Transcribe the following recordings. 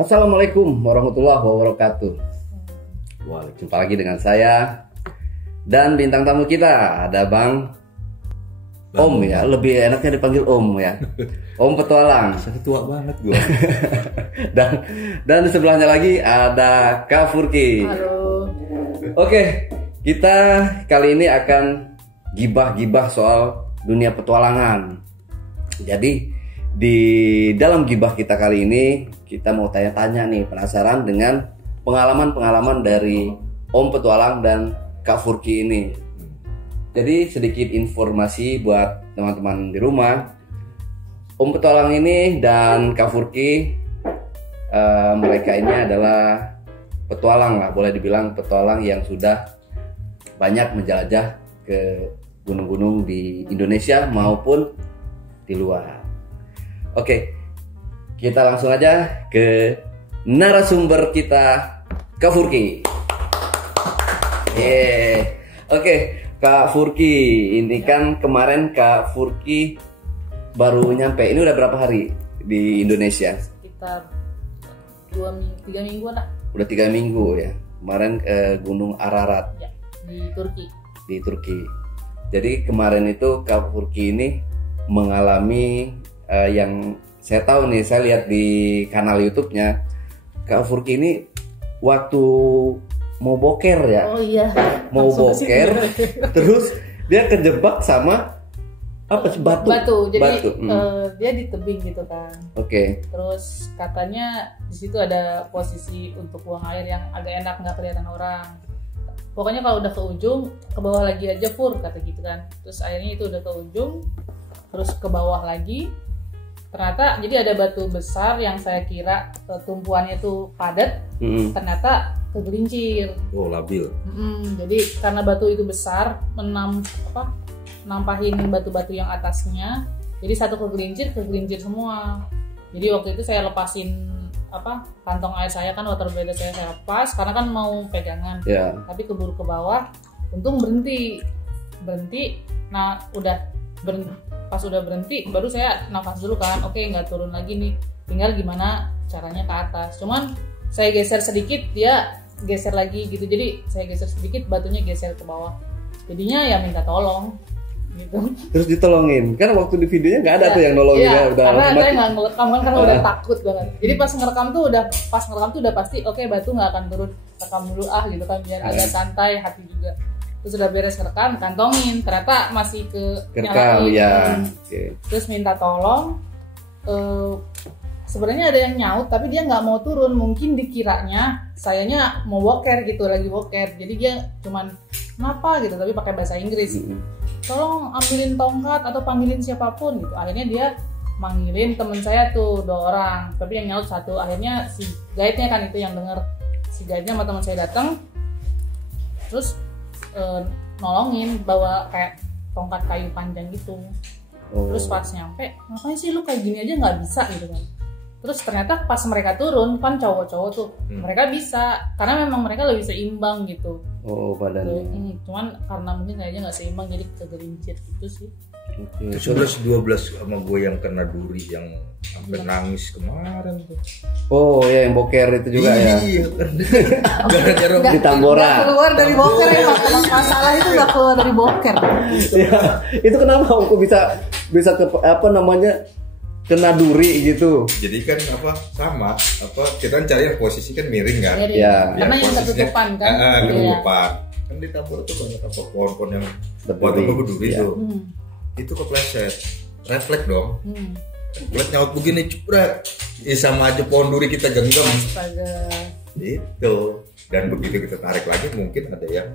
Assalamualaikum warahmatullahi wabarakatuh. Jumpa lagi dengan saya dan bintang tamu kita ada Bang Om ya, lebih enaknya dipanggil Om ya. Om Petualang. Tua banget gue. dan di sebelahnya lagi ada Kak Furki. Halo. Oke, kita kali ini akan gibah-gibah soal dunia petualangan. Jadi di dalam gibah kita kali ini kita mau tanya-tanya nih, penasaran dengan pengalaman-pengalaman dari Om Petualang dan Kak Furki ini. Jadi sedikit informasi buat teman-teman di rumah. Om Petualang ini dan Kak Furki, mereka ini adalah petualang lah, boleh dibilang petualang yang sudah banyak menjelajah ke gunung-gunung di Indonesia maupun di luar. Oke, kita langsung aja ke narasumber kita, Kak Furki. Oke, Kak Furki, ini kan kemarin Kak Furki baru nyampe. Ini udah berapa hari di Indonesia? Sekitar 3 minggu lah. Udah 3 minggu ya. Kemarin ke Gunung Ararat Ya, di Turki. di Turki. Jadi kemarin itu Kak Furki ini mengalami yang saya tahu nih, saya lihat di kanal YouTube-nya Kak Furki ini waktu mau boker ya. Oh iya. Mau Langsung boker, terus dia kejebak sama apa sih, batu? Jadi Batu. dia di tebing gitu kan. Oke. Terus katanya di situ ada posisi untuk buang air yang agak enak, nggak kelihatan orang. Pokoknya kalau udah ke ujung, ke bawah lagi aja Fur, kata gitu kan. Terus akhirnya itu udah ke ujung, terus ke bawah lagi. Ternyata jadi ada batu besar yang saya kira tumpuannya itu padat, ternyata kegelincir. Oh, labil. Jadi karena batu itu besar, nampahin batu-batu yang atasnya, jadi satu kegelincir semua. Jadi waktu itu saya lepasin kantong air saya, kan water bladder saya lepas karena kan mau pegangan. Tapi keburu ke bawah, untung berhenti. Nah pas udah berhenti baru saya nafas dulu kan. Oke, nggak turun lagi nih, tinggal gimana caranya ke atas. Cuman saya geser sedikit, dia geser lagi gitu. Jadi saya geser sedikit, batunya geser ke bawah. Jadinya ya minta tolong gitu. Terus ditolongin, kan waktu di videonya nggak ada tuh yang nolongin ya, udah karena otomatis. saya nggak ngerekam kan, karena udah takut banget. Jadi pas ngerekam tuh udah pasti oke, batu nggak akan turun, rekam dulu gitu kan, biar agak santai hati juga. Terus udah beres ngerekam, kantongin, ternyata masih kerekam ya. Terus minta tolong. Sebenarnya ada yang nyaut tapi dia nggak mau turun, mungkin dikiranya sayanya mau boker gitu, lagi boker. Jadi dia cuman kenapa gitu, tapi pakai bahasa Inggris. Tolong ambilin tongkat atau panggilin siapapun gitu. Akhirnya dia manggilin temen saya tuh 2 orang, tapi yang nyaut 1. Akhirnya si guide-nya kan itu yang denger, si guide-nya sama teman saya datang, terus nolongin bawa kayak tongkat kayu panjang gitu. Terus pas nyampe, ngapain sih lu kayak gini aja nggak bisa gitu kan. Terus ternyata pas mereka turun, kan cowok-cowok tuh, mereka bisa, karena memang mereka lebih seimbang gitu. Oh, badannya. Cuman karena mungkin kayaknya nggak seimbang, jadi kegelincir gitu sih. Itu 11-12 sama gue yang kena duri, yang sampai nangis kemarin tuh. Oh ya, yang boker itu juga ya. Iya, gara-gara di Tambora. Nggak keluar dari boker ya, masalah itu nggak keluar dari boker. Ya, itu kenapa aku bisa ke kena duri gitu. Jadi kan kita kan cari yang posisi kan miring kan. Ya. Karena yang ketutupan kan. Ketutupan. Kan di Tambora tuh banyak pohon-pohon yang berduri tuh. Itu kepleset, refleks dong. Refleks nyaut begini cepret, sama aja pohon duri kita genggam. Astaga. Itu. Dan begitu kita tarik lagi mungkin ada yang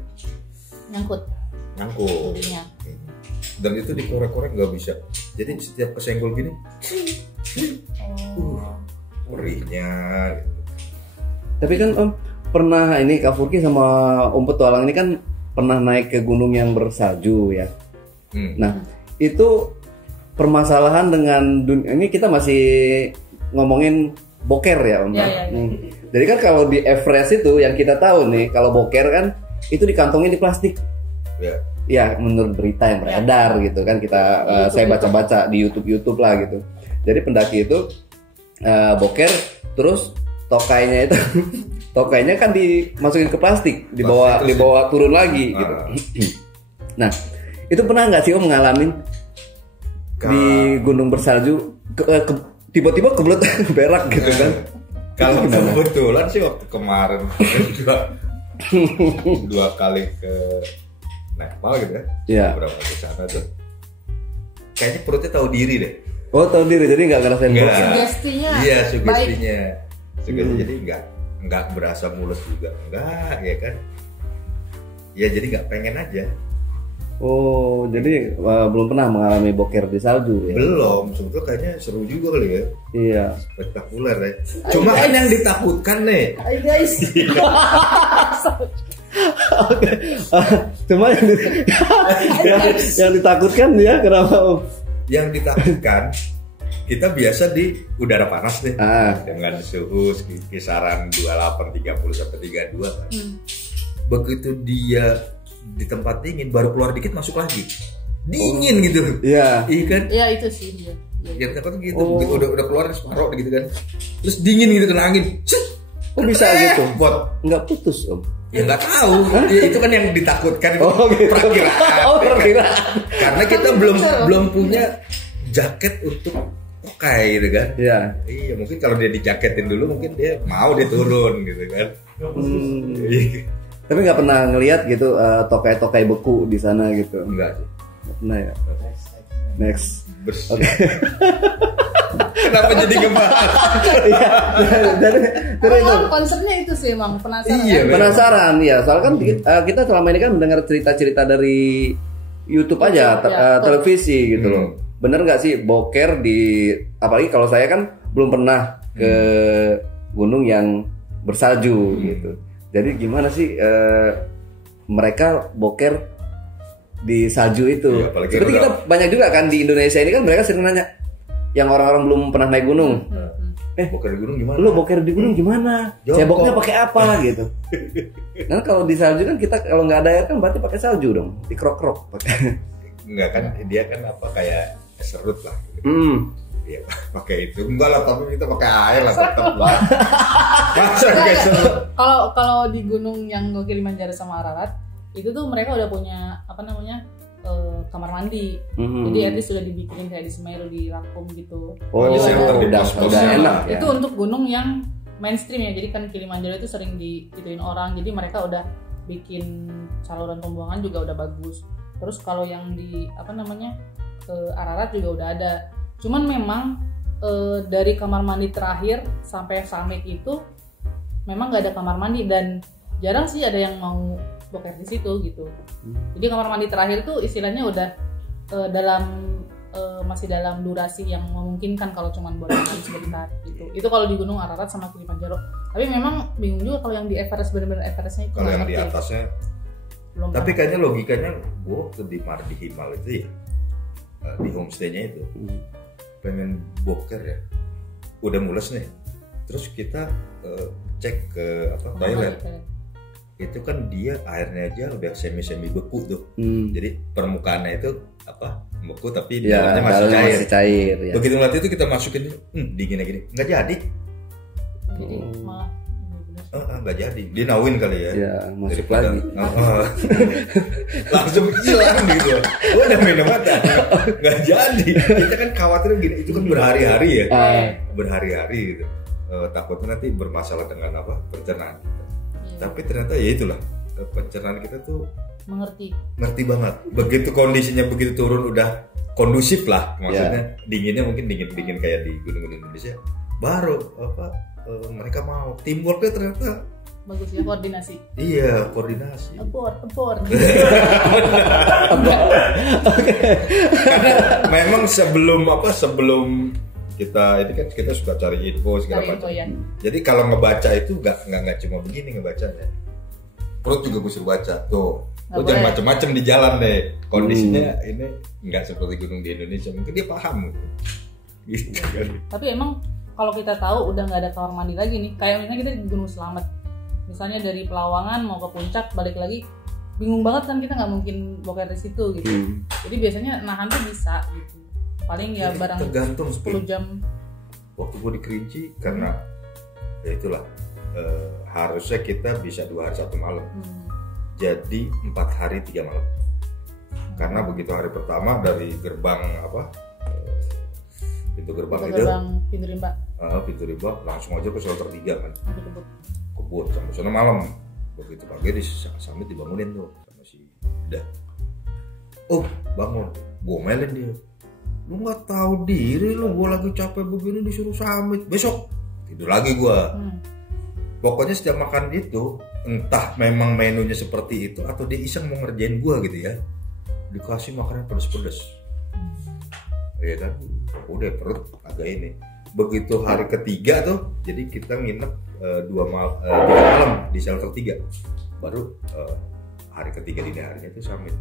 nyangkut. Durinya. Dan itu dikorek-korek nggak bisa. Jadi setiap kesenggol gini, perihnya. Tapi kan Om pernah ini, Kak Furki sama Om Petualang ini kan pernah naik ke gunung yang bersalju ya. Nah, itu permasalahan dengan dunia ini, kita masih ngomongin boker ya Om. Ya. Jadi kan kalau di Everest itu yang kita tahu nih, kalau boker kan itu dikantongin di plastik. Ya menurut berita yang beredar gitu kan, saya baca-baca di YouTube lah gitu. Jadi pendaki itu boker terus tokainya itu tokainya kan dimasukin ke plastik, dibawa turun lagi gitu. Nah, itu pernah nggak sih Om ngalamin di gunung bersalju tiba-tiba kebelet berak gitu kan? Kalau kebetulan sih waktu kemarin dua kali ke Nepal gitu ya, beberapa ke sana tuh, kayaknya perutnya tahu diri deh. Oh, tahu diri, jadi nggak ngerasain boker. Sugestinya. Iya, sugestinya. Jadi nggak berasa mulus juga, enggak ya kan? Ya jadi nggak pengen aja. Oh, jadi belum pernah mengalami boker di salju ya? Belum, sebetulnya kayaknya seru juga kali ya. Iya. Spektakuler ya. Cuma kan yang ditakutkan nih. Hai guys. Oke. Cuma yang ditakutkan ya kenapa Om? Yang ditakutkan kita biasa di udara panas nih. Dengan suhu kisaran 28 30 sampai 32 kan. Begitu dia di tempat dingin baru keluar dikit masuk lagi dingin gitu. Iya. Iya kan? Iya itu sih dia. Ya takut gitu. Udah keluar separuh gitu kan. Terus dingin gitu kena angin. Oh bisa gitu. Bot nggak putus Om? Ya nggak tahu. Ya, itu kan yang ditakutkan. Oh gitu. Perkiraan. Oh perkiraan. Karena kita belum punya jaket untuk tokai gitu kan. Iya. Iya mungkin kalau dia dijaketin dulu mungkin dia mau dia turun gitu kan. Tapi nggak pernah ngelihat gitu tokai-tokai beku di sana gitu. Enggak sih. Nggak pernah ya. Next. Oke. Kenapa jadi ngebahas? Iya. Jadi itu konsepnya itu sih emang penasaran. Iya, kan? penasaran ya. Soalnya kan kita selama ini kan mendengar cerita-cerita dari YouTube aja, televisi gitu loh. Bener nggak sih boker di, apalagi kalau saya kan belum pernah ke gunung yang bersalju gitu. Jadi gimana sih mereka boker di salju itu? Iya, Seperti kita banyak juga kan di Indonesia ini kan mereka sering nanya yang orang-orang belum pernah naik gunung. Boker di gunung gimana? Lu boker di gunung gimana? Jongkok. Ceboknya pakai apa gitu? Nah kalau di salju kan kita kalau nggak ada air kan berarti pakai salju dong, dikrok-krok pakai. Enggak kan dia kan apa kayak serut lah. Iya pakai itu enggak lah, tapi kita pakai air lah tetap lah. Masa kayak serut? Kalau di gunung yang Kilimanjaro sama Ararat itu tuh mereka udah punya apa namanya kamar mandi. Jadi at least sudah dibikin kayak di Semeru, di Lampung gitu. Oh, Jadi udah enak ya. Itu untuk gunung yang mainstream ya. Jadi kan Kilimanjaro itu sering diituin orang. Jadi mereka udah bikin saluran pembuangan juga udah bagus. Terus kalau yang di apa namanya Ararat juga udah ada. Cuman memang dari kamar mandi terakhir sampai summit itu memang nggak ada kamar mandi dan jarang sih ada yang mau boker di situ gitu. Jadi kamar mandi terakhir tuh istilahnya udah masih dalam durasi yang memungkinkan kalau cuma buat makan sebentar gitu. Itu kalau di Gunung Ararat sama Kilimanjaro. Tapi memang bingung juga kalau yang di Everest benar-benar Everestnya itu. Kalau yang di atasnya belum. Tapi kayaknya logikanya gue waktu di Mardi Himal itu ya di homestay-nya itu pengen boker ya. Udah mules nih. Terus kita cek ke toilet. Itu kan dia airnya aja udah semi beku tuh. Jadi permukaannya itu beku tapi dalamnya masih cair. Ya. Begitu ngeliat itu kita masukin dinginnya gini, nggak jadi. Jadi malah nggak jadi. Dia nauin kali ya. Iya, masuk lagi. Langsung hilang gitu. Udah minum aja. Nggak jadi. Kita kan khawatir gini, itu kan berhari-hari ya. Berhari-hari gitu. Takutnya nanti bermasalah dengan pencernaan. Tapi ternyata ya itulah, pencernaan kita tuh ngerti banget. Begitu kondisinya begitu turun udah kondusif lah, maksudnya dinginnya mungkin dingin kayak di gunung-gunung Indonesia. Baru mereka mau teamworknya ternyata bagus ya, koordinasi. Iya, koordinasi. Tepor. Karena memang sebelum kita ini kan kita suka cari info segala macam. Ya. Jadi kalau ngebaca itu nggak cuma begini ngebacanya. Perut juga gue suruh baca tuh. Lo jangan macem-macem di jalan deh. Kondisinya ini nggak seperti gunung di Indonesia. Mungkin dia paham gitu kan. Tapi emang kalau kita tahu udah nggak ada kamar mandi lagi nih. Kayak misalnya kita di Gunung Slamet. Misalnya dari Pelawangan mau ke puncak balik lagi, bingung banget kan kita nggak mungkin boker di situ gitu. Jadi biasanya nahan tuh bisa gitu. Paling ya barang tergantung 10 jam. Waktu gue di Kerinci karena ya itulah harusnya kita bisa 2 hari 1 malam. Jadi 4 hari 3 malam. Karena begitu hari pertama dari gerbang pintu gerbang itu, pintu rimba langsung aja ke shelter 3 kan, kebut sampai sana malam. Begitu pagi di Summit dibangunin tuh sama si Ida. Oh bangun, gomelin dia. Lu nggak tahu diri lu, gua lagi capek begini disuruh Summit, besok tidur lagi gua. Pokoknya setiap makan itu entah memang menunya seperti itu atau dia iseng mau ngerjain gua gitu ya, dikasih makanan pedes-pedes. Ya kan, udah perut agak ini. Begitu hari ketiga tuh, jadi kita nginep 3 malam di shelter 3. Baru hari ketiga dini harinya itu Summit.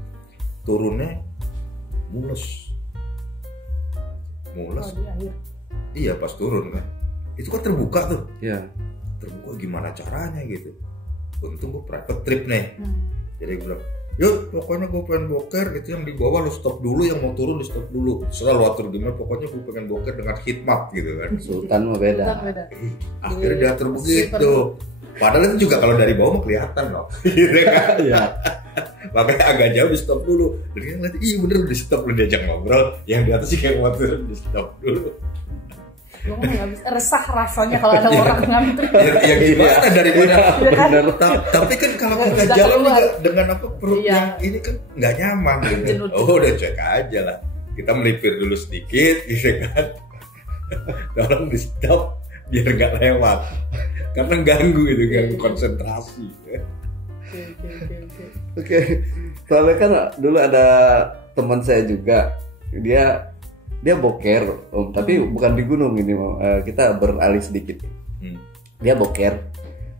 Turunnya mulus. Iya pas turun kan, itu kan terbuka tuh. Iya. Terbuka gimana caranya gitu. Untung gue private trip nih. Jadi gue bilang, yuk pokoknya gue pengen boker, itu yang di bawah lu stop dulu, yang mau turun di stop dulu. Selalu atur gimana, pokoknya gue pengen boker dengan hikmat gitu kan. Sultan mah beda. Akhirnya diatur begitu. Padahal itu juga kalau dari bawah mah kelihatan loh. Gitu kan. Iya. Makanya agak jauh di stop dulu. Jadi kan ngeliat, iya bener di stop, lu diajak ngobrol. Yang di atas sih kayak mau turun di stop dulu. Gue nggak bisa, resah rasanya kalau ada orang ngantri. Ya gimana daripada tapi kan kalau kita jalan juga dengan perut yang ini kan nggak nyaman gitu. Oh udah cek aja lah, kita melipir dulu sedikit gitu kan. Tolong di stop biar nggak lewat karena ganggu konsentrasi. Oke. Soalnya kan dulu ada teman saya juga, dia boker, tapi bukan di gunung ini, kita beralih sedikit. Dia boker,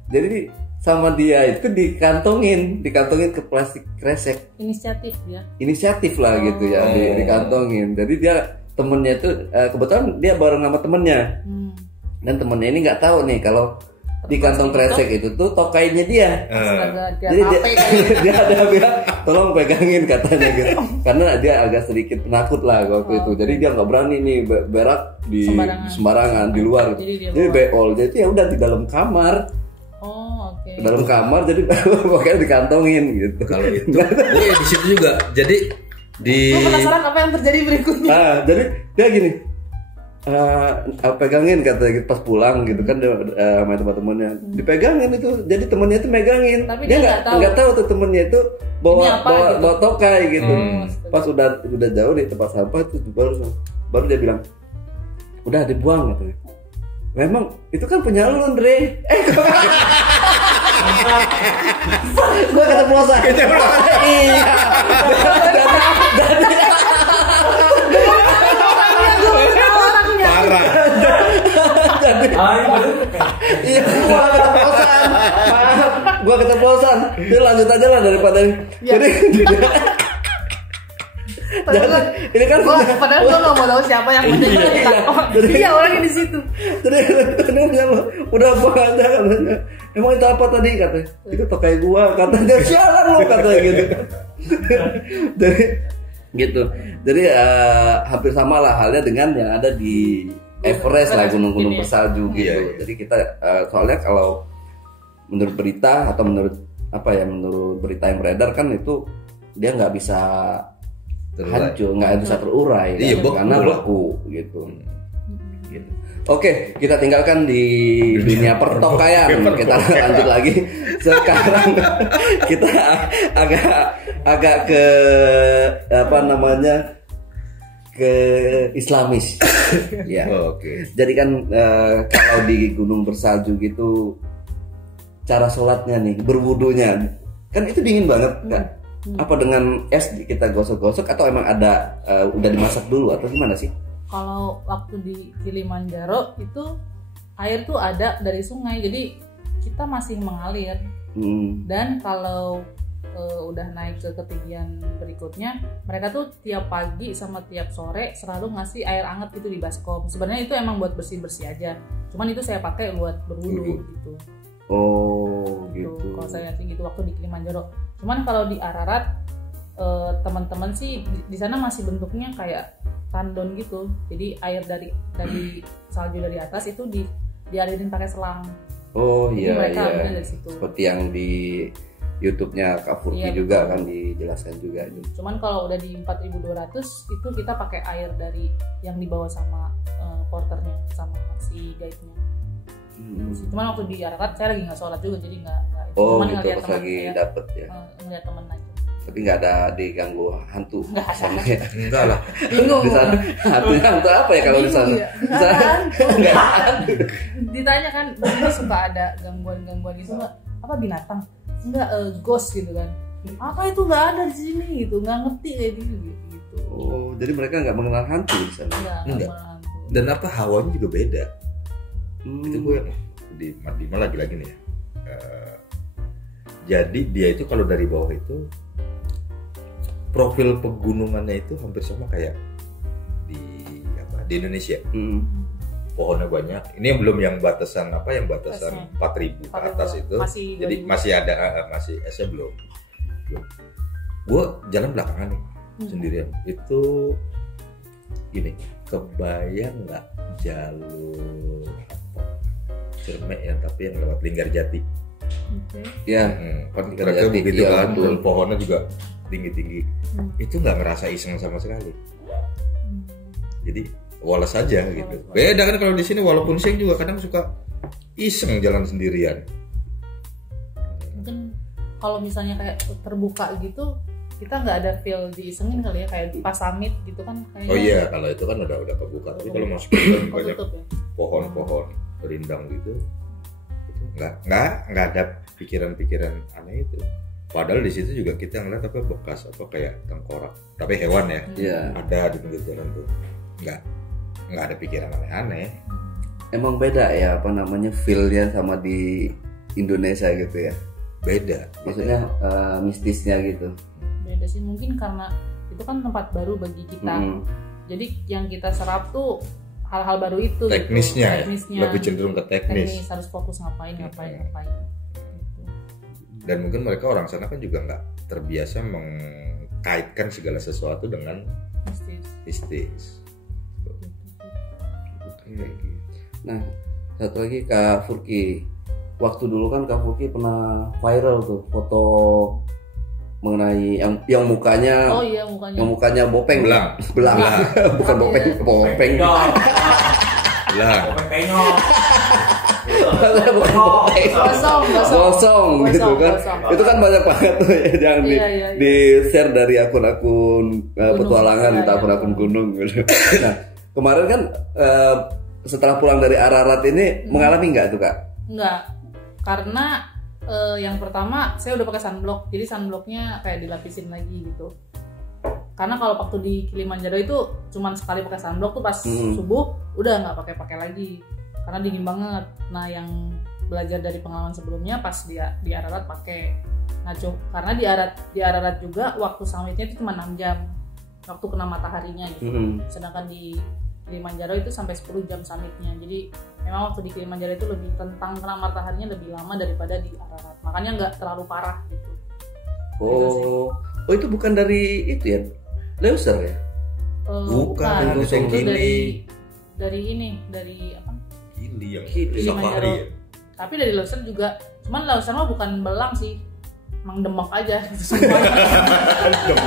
jadi sama dia itu dikantongin ke plastik kresek. Inisiatif lah gitu ya, dikantongin. Jadi dia temennya itu kebetulan dia bareng sama temennya, dan temennya ini nggak tahu nih kalau di kantong kresek itu tuh tokainya dia. Jadi dia ada bilang tolong pegangin katanya gitu. Karena dia agak sedikit penakut lah waktu itu. Jadi dia nggak berani nih berak di sembarangan di luar. Jadi beol. Jadi ya udah di dalam kamar. Di dalam kamar jadi pokoknya dikantongin gitu. Kalau itu, di situ juga. Jadi Gue penasaran apa yang terjadi berikutnya. Jadi dia gini. Pegangin katanya pas pulang gitu kan sama teman-temannya, dipegangin itu, jadi temennya itu megangin, tapi dia nggak tahu tuh temennya itu bawa tokai gitu. Pas udah jauh di tempat sampah itu baru dia bilang udah dibuang katanya. Memang itu kan punya lu Andre. Gue kata puasa. Iya. parah. Iya, gua keceplosan. Dia lanjut aja lah daripada jadi ini kan padahal gua nggak mau tahu siapa yang menjadi iya orangnya di situ. Jadi dia bilang udah buang aja katanya. Emang itu apa tadi katanya? Itu tokai gua katanya. Sialan lu katanya gitu. Jadi gitu. Jadi hampir sama lah halnya dengan yang ada di Everest lah, gunung-gunung bersalju gitu. Iya. Jadi kita soalnya kalau menurut berita atau menurut berita yang beredar kan itu dia nggak bisa hancur, nggak bisa terurai iya, karena beku gitu. Oke, kita tinggalkan di dunia pertokaian. Kita lanjut lagi. Sekarang kita agak ke ke Islamis. Ya. Oke. Jadi kan kalau di gunung bersalju gitu cara sholatnya nih, berwudunya kan itu dingin banget kan? Apa dengan es kita gosok-gosok atau emang ada udah dimasak dulu atau gimana sih? Kalau waktu di Kilimanjaro itu air tuh ada dari sungai, jadi kita masih mengalir. Dan kalau udah naik ke ketinggian berikutnya, mereka tuh tiap pagi sama tiap sore selalu ngasih air hangat gitu di baskom. Sebenarnya itu emang buat bersih-bersih aja, cuman itu saya pakai buat berwudu gitu. Oh gitu. Kalau saya sih gitu waktu di Kilimanjaro. Cuman kalau di Ararat teman-teman sih di sana masih bentuknya kayak tandon gitu. Jadi air dari salju dari atas itu dialirin pakai selang. Oh Jadi iya mereka iya. ambil dari situ. Seperti yang di YouTube-nya Kak Furki Iya, juga betul. kan dijelaskan juga. Cuman kalau udah di 4.200 itu kita pakai air dari yang dibawa sama porternya sama si guide-nya. Cuman waktu di Ararat saya lagi nggak sholat juga jadi nggak itu. Oh Cuman gitu ngeliat pas teman lagi saya, dapet ya. ngeliat temen aja. Tapi nggak ada diganggu hantu Nggak ada. sama ya. Enggak lah. Bingung. Di sana hantunya hantu apa ya kalau di sana? Bingung ya. Di sana nggak ada hantu. Ditanya kan, "Ini suka ada gangguan-gangguan gitu nggak? Apa binatang? Enggak, ghost gitu kan. Apa itu nggak ada di sini gitu, nggak ngerti kayak gitu gitu. Oh jadi mereka nggak mengenal hantu di sana. Enggak. malah hantu. Dan apa hawanya juga beda. Itu gue di Madinah lagi nih ya. Jadi dia itu kalau dari bawah itu profil pegunungannya itu hampir sama kayak di Indonesia. Pohonnya banyak. Ini yang belum yang batasan yang batasan 4.000 ke atas itu. Jadi masih ada masih esnya belum. Gue jalan belakangan nih sendirian. Itu gini, kebayang nggak jalur Ciremai ya, tapi yang lewat Linggarjati. Ya. Kan Linggarjati, kira-kira begitu iya, kan, betul. dan pohonnya juga tinggi-tinggi. Itu nggak ngerasa iseng sama sekali. Jadi walas aja gitu. Beda kan kalau di sini walaupun siang juga kadang suka iseng jalan sendirian. Mungkin kalau misalnya kayak terbuka gitu kita nggak ada feel diisengin kali ya kayak pas summit gitu kan kayaknya. Oh iya, kalau itu kan udah kebuka. Tapi kalau masuk ke dalam banyak tutup ya. pohon-pohon rindang gitu, itu nggak ada pikiran-pikiran aneh itu. Padahal di situ juga kita ngeliat bekas kayak tengkorak, tapi hewan ya. Iya. Ada di pinggir jalan tuh. Nggak ada pikiran aneh-aneh. Emang beda ya feel-nya sama di Indonesia gitu ya. Beda. Maksudnya mistisnya gitu. Beda sih mungkin karena itu kan tempat baru bagi kita. Jadi yang kita serap tuh hal-hal baru itu Teknisnya, gitu. ya, lebih cenderung ke teknis. Harus fokus ngapain. Gitu. Dan mungkin mereka orang sana kan juga nggak terbiasa mengkaitkan segala sesuatu dengan mistis. Nah, satu lagi Kak Furki. Waktu dulu kan Kak Furki pernah viral tuh foto mengenai yang mukanya. Oh iya mukanya. Yang mukanya bopeng. Belang. Bukan bopeng. Belang. Bukan bopeng. Gosong gitu kan. Itu kan banyak banget tuh yang di share dari akun-akun petualangan, akun-akun gunung gitu. Nah, kemarin kan setelah pulang dari Ararat ini mengalami nggak tuh Kak? Nggak, karena yang pertama saya udah pakai sunblock, jadi sunblocknya kayak dilapisin lagi gitu. Karena kalau waktu di Kilimanjaro itu cuman sekali pakai sunblock tuh pas subuh udah nggak pakai lagi karena dingin banget. Nah yang belajar dari pengalaman sebelumnya pas di Ararat pakai. Nah karena di Ararat juga waktu summitnya itu cuma 6 jam waktu kena mataharinya gitu. Sedangkan di Kilimanjaro itu sampai 10 jam summitnya. Jadi memang waktu di Kilimanjaro itu lebih tentang kena mataharinya lebih lama daripada di Ararat. Makanya nggak terlalu parah gitu. Oh itu bukan dari itu ya? Leuser ya? Bukan, itu Gili. dari apa? Gili yang Kilimanjaro. safari ya. Tapi dari Leuser juga, cuman Leuser mah bukan belang sih. Emang demek aja gitu semuanya.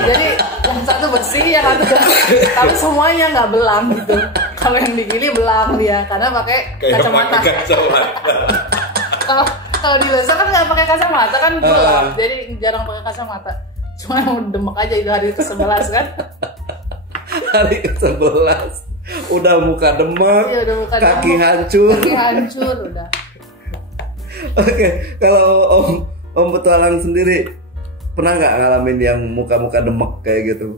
Jadi yang satu bersih, yang satu bersih. Tapi semuanya nggak belang gitu. Kalau yang di Gili belang dia karena pakai kacamata. Kalau di Leuser kan nggak pakai kacamata kan belang. Jadi jarang pakai kacamata. Cuma yang demek aja itu hari ke-11 kan. Hari ke-11 udah muka demek, Iya, udah muka kaki demek, hancur. Kaki hancur udah. Oke, kalau Om Petualang sendiri pernah nggak ngalamin yang muka-muka demek kayak gitu?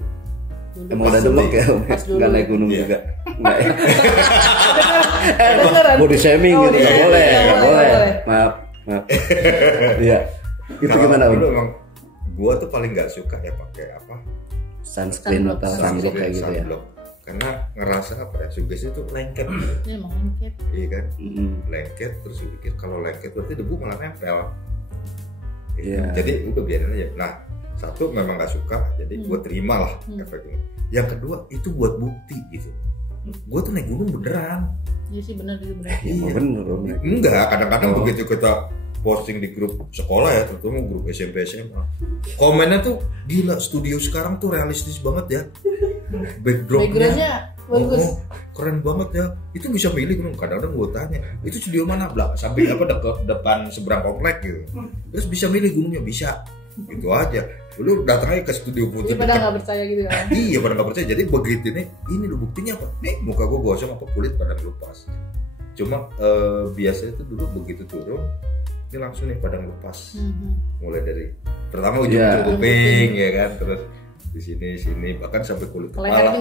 Dulu Emang udah demek ya? Pas dulu. Nggak naik gunung juga? Nggak ya? Beneran. Body shaming Oh, gitu iya, nggak iya, boleh, iya, nggak boleh, boleh. boleh. Maaf. Iya. Itu Nah, gimana Om? dulu emang gua tuh paling nggak suka ya pakai Sunscreen atau sunblock kayak gitu ya? sunblock. Karena ngerasa sugesti itu lengket gitu. Ini emang lengket. Iya kan? Lengket terus gue pikir kalau lengket berarti debu malah nempel. Iya. Jadi udah biarin aja. Nah, satu memang nggak suka, jadi gue terima lah efeknya. Yang kedua itu buat bukti gitu. gue tuh naik gunung beneran. Iya sih benar gitu benar. Iya bener dong. Enggak, kadang-kadang begitu kita posting di grup sekolah ya, terutama grup SMP SMA, komennya tuh gila, studio sekarang tuh realistis banget ya, backgroundnya bagus. Keren banget ya, itu bisa milih gunung. Kadang-kadang gue tanya, itu studio mana, belakang sampai apa depan seberang komplek gitu, terus bisa milih gunungnya, bisa gitu aja. Lu datang aja ke studio foto. Pada nggak percaya gitu kan? Iya, pada nggak percaya. Jadi begitu nih, ini lo buktinya apa? Nih muka gue gosong apa kulit pada lepas. Cuma biasanya tuh dulu begitu turun, ini langsung nih pada lepas. Mulai dari pertama ujung kuping ya kan, terus di sini bahkan sampai kulit kepala.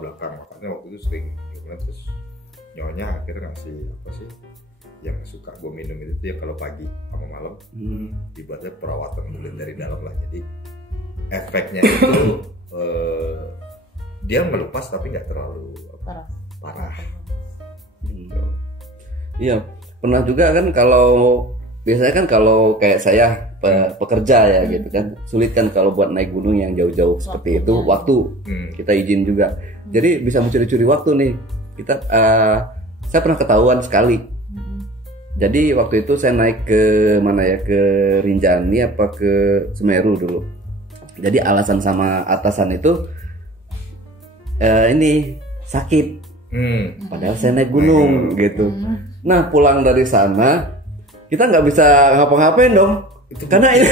Belakang, makanya waktu itu sering gimana, terus nyonya akhirnya ngasih apa sih yang suka gue minum itu ya kalau pagi sama malam dibuatnya perawatan kulit dari dalam lah, jadi efeknya itu dia melepas tapi nggak terlalu parah. Iya, pernah juga kan kalau biasanya kan kalau kayak saya pekerja ya gitu kan, sulit kan kalau buat naik gunung yang jauh-jauh seperti itu, waktu kita izin juga, jadi bisa mencuri-curi waktu nih kita. Saya pernah ketahuan sekali. Jadi waktu itu saya naik ke mana ya, ke Rinjani apa ke Semeru dulu. Jadi alasan sama atasan itu ini sakit, padahal saya naik gunung gitu. Nah pulang dari sana kita nggak bisa ngapa-ngapain dong, karena ini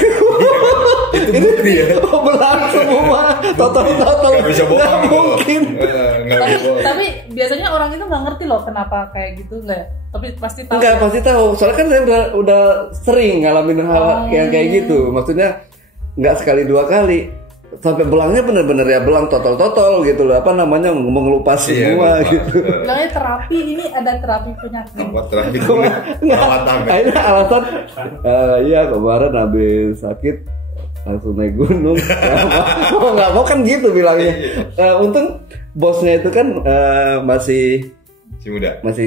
bukti ya. Belang semua, total nggak mungkin. Tapi biasanya orang itu nggak ngerti loh kenapa kayak gitu, nggak? Tapi pasti tahu. Enggak, pasti tahu. Soalnya kan saya udah sering ngalamin hal yang kayak gitu. Maksudnya nggak sekali dua kali. Sampai belangnya bener-bener ya belang total gitu loh. Apa namanya, mengelupas semua gitu. Belangnya terapi, ini ada terapi penyakit. Apa terapi kulit? Akhirnya alasan iya kemarin habis sakit langsung naik gunung. Nggak mau kan gitu bilangnya. Untung bosnya itu kan masih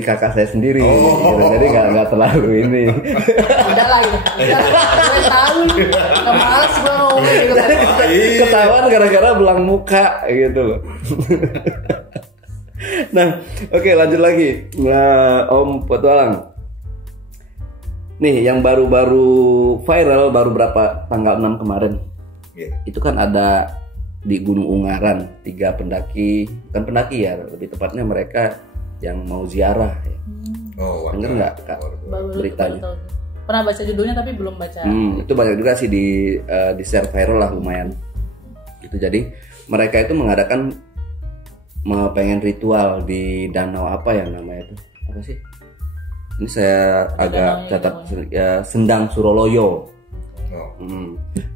kakak saya sendiri, gitu. Jadi nggak terlalu ini. Udah lah ya, udah tahu, nggak malas gue ngomong gitu. Ketahuan gara-gara belang muka gitu loh. Nah, oke, lanjut lagi. Nah, Om Petualang. Nih, yang baru-baru viral baru berapa, tanggal 6 kemarin. Itu kan ada di Gunung Ungaran 3 pendaki, bukan pendaki ya, lebih tepatnya mereka yang mau ziarah ya. Dengar nggak Kak beritanya? Pernah baca judulnya tapi belum baca. Itu banyak juga sih di share viral lah lumayan. Itu jadi mereka itu mengadakan pengen ritual di danau apa ya namanya itu, apa sih? Ini saya agak catat ya, Sendang Suroloyo.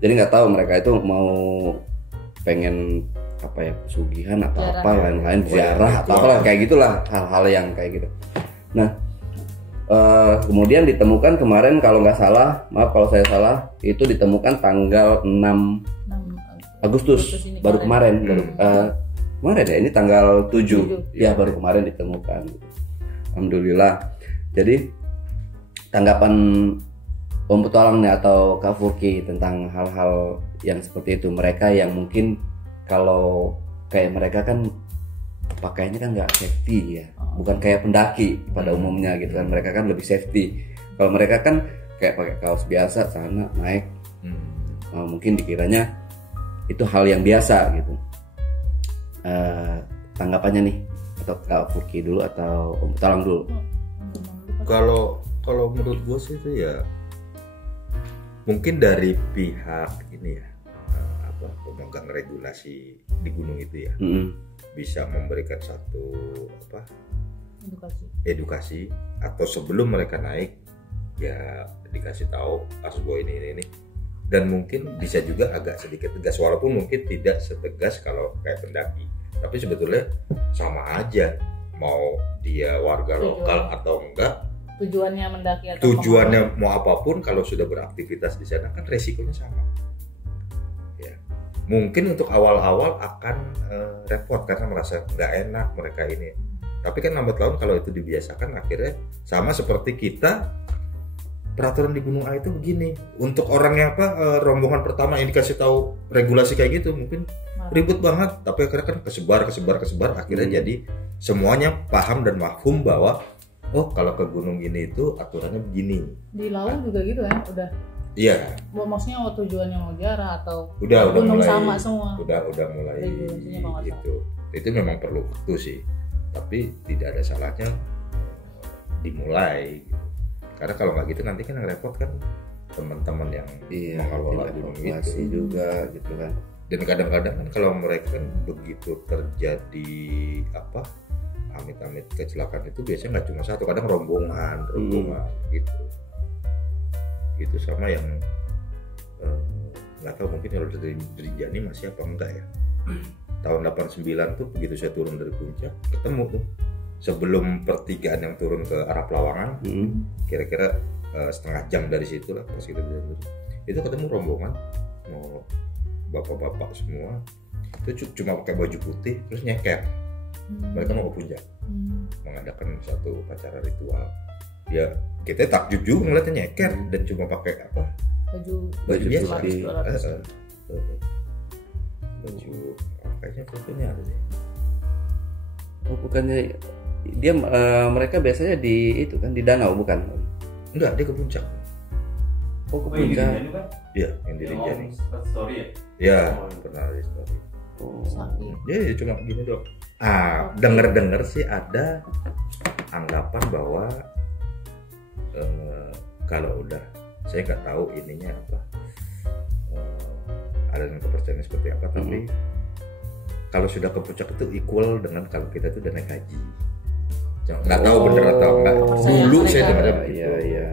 Jadi nggak tahu mereka itu mau pengen apa ya, pesugihan atau ziarah, apa lain-lain, ziarah atau apa kayak gitulah, hal-hal yang kayak gitu. Nah kemudian ditemukan kemarin, kalau nggak salah, maaf kalau saya salah, itu ditemukan tanggal 6 Agustus baru kemarin. Kemarin ya, ini tanggal 7 ya, baru kemarin ditemukan. Alhamdulillah. Jadi tanggapan Om Petualang nih atau Kak Furki tentang hal-hal yang seperti itu, mereka yang mungkin kalau kayak mereka kan pakainya kan nggak safety ya, bukan kayak pendaki pada umumnya gitu kan, mereka kan lebih safety. Kalau mereka kan kayak pakai kaos biasa sana naik, mungkin dikiranya itu hal yang biasa gitu. Tanggapannya nih, atau Kak Furki dulu atau Om Petualang dulu? Kalau menurut gue sih itu ya mungkin dari pihak ini ya, pemegang regulasi di gunung itu ya, bisa memberikan satu edukasi atau sebelum mereka naik ya dikasih tahu kasus bahwa ini, dan mungkin bisa juga agak sedikit tegas, walaupun mungkin tidak setegas kalau kayak pendaki, tapi sebetulnya sama aja mau dia warga lokal atau enggak, tujuannya mendaki atau tujuannya mau apapun, kalau sudah beraktivitas di sana kan resikonya sama. Mungkin untuk awal-awal akan repot karena merasa nggak enak mereka ini. Tapi kan lambat laun kalau itu dibiasakan, akhirnya sama seperti kita, peraturan di Gunung A itu begini. Untuk orang yang rombongan pertama yang dikasih tahu regulasi kayak gitu, mungkin ribet banget, tapi akhirnya kan kesebar, akhirnya jadi semuanya paham dan mahfum bahwa oh kalau ke gunung ini itu aturannya begini. Di laut juga gitu ya, udah. Iya. Maksudnya tujuannya mau ziarah atau Udah gunung mulai sama semua. Udah mulai Regulasinya kalau nggak gitu. Itu memang perlu waktu sih, tapi tidak ada salahnya dimulai. Karena kalau nggak gitu nanti kan yang repot kan teman-teman yang mengelola gunung itu juga gitu kan. Dan kadang-kadang kan kalau mereka kan begitu terjadi amit-amit kecelakaan itu biasanya nggak cuma satu, kadang rombongan gitu sama yang nggak tahu mungkin kalau dari Rinjani masih apa enggak ya. Tahun 89 tuh begitu saya turun dari puncak ketemu tuh sebelum pertigaan yang turun ke arah Pelawangan, kira-kira setengah jam dari situ lah pas kita jalan itu ketemu rombongan mau bapak-bapak semua itu cuma pakai baju putih terus nyeker. Mereka mau ke puncak mengadakan satu upacara ritual. Ya kita takjub juga ngeliatnya nyeker dan cuma pakai baju biasa. Baju kayaknya fotonya ada deh. Oh bukannya dia mereka biasanya di itu kan di danau bukan? Enggak, dia ke puncak. Oh ke puncak. Iya, yang di Rinjani. Story ya? Ya, pernah ada story. Oh. Dia cuma gini doang. Denger sih ada anggapan bahwa kalau udah saya nggak tahu ininya apa, ada yang kepercayaan seperti apa, tapi kalau sudah ke puncak itu equal dengan kalau kita tuh udah naik haji. Nggak tahu bener atau enggak. Dulu saya dengar begitu. Iya.